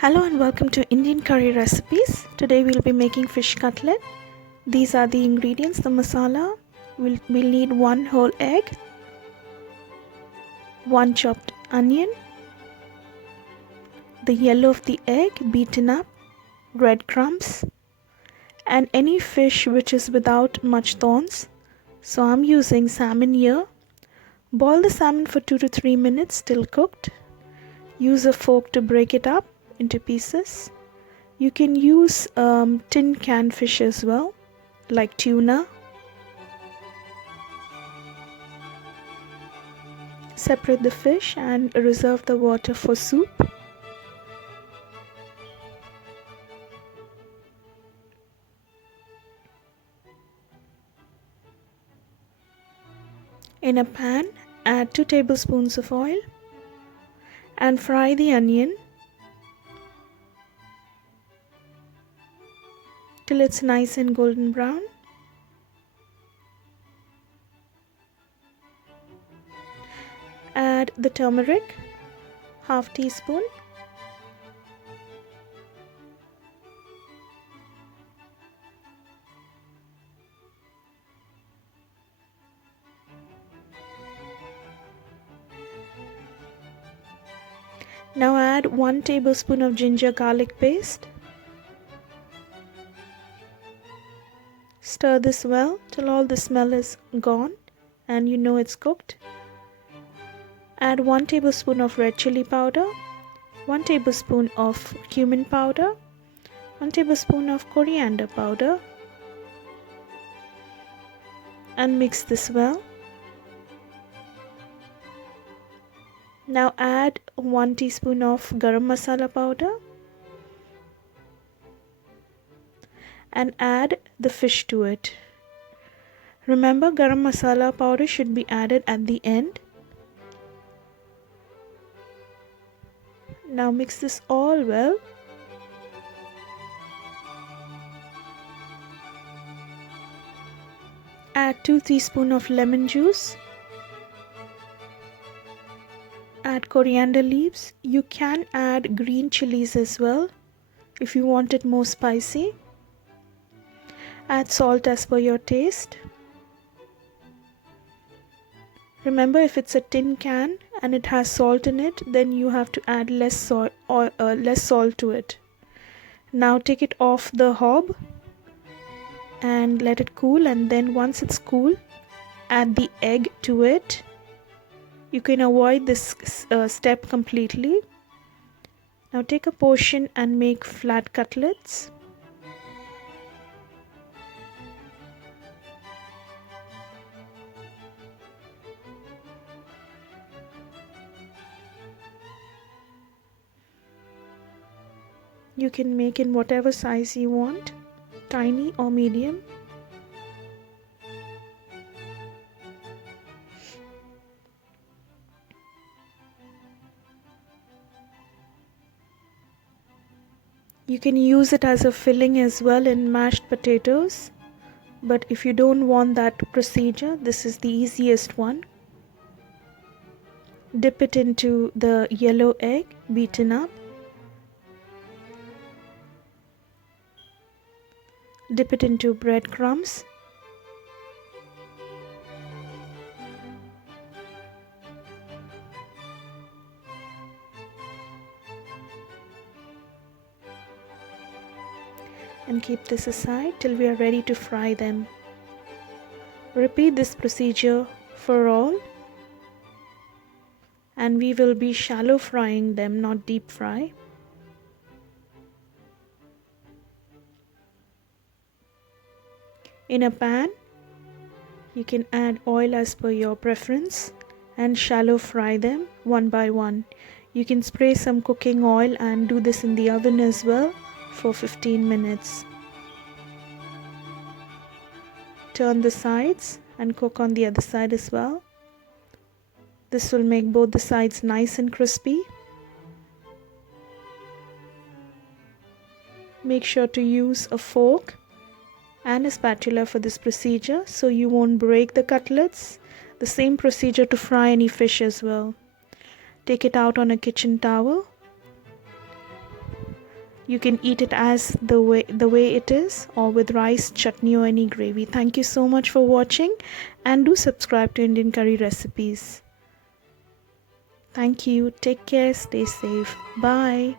Hello and welcome to Indian curry recipes. Today we'll be making fish cutlet. These are the ingredients. The masala. We'll need 1 whole egg, 1 chopped onion, the yellow of the egg beaten up, breadcrumbs, and any fish which is without much thorns. So I'm using salmon here. Boil the salmon for 2 to 3 minutes till cooked. Use a fork to break it up into pieces. You can use tin can fish as well, like tuna. Separate the fish and reserve the water for soup. In a pan, add 2 tablespoons of oil and fry the onion till it's nice and golden brown. Add the turmeric, half teaspoon. Now add 1 tablespoon of ginger garlic paste. Stir this well till all the smell is gone and you know it's cooked. Add 1 tablespoon of red chili powder, 1 tablespoon of cumin powder, 1 tablespoon of coriander powder, and mix this well. Now add 1 teaspoon of garam masala powder and add the fish to it. Remember, garam masala powder should be added at the end. Now mix this all well. Add 2 teaspoons of lemon juice. Add coriander leaves. You can add green chilies as well if you want it more spicy. Add salt as per your taste. Remember, if it's a tin can and it has salt in it, then you have to add less salt to it. Now take it off the hob and let it cool, and then once it's cool, add the egg to it. You can avoid this step completely. Now take a portion and make flat cutlets. You can make in whatever size you want, tiny or medium. You can use it as a filling as well in mashed potatoes, but if you don't want that procedure, this is the easiest one. Dip it into the yellow egg beaten up. Dip it into breadcrumbs. And keep this aside till we are ready to fry them. Repeat this procedure for all, and we will be shallow frying them, not deep fry. In a pan, you can add oil as per your preference and shallow fry them one by one. You can spray some cooking oil and do this in the oven as well for 15 minutes. Turn the sides and cook on the other side as well. This will make both the sides nice and crispy. Make sure to use a fork and a spatula for this procedure so you won't break the cutlets. The same procedure to fry any fish as well. Take it out on a kitchen towel You can eat it as the way it is, or with rice, chutney, or any gravy. Thank you so much for watching, and do subscribe to Indian Curry Recipes. Thank you. Take care. Stay safe. Bye.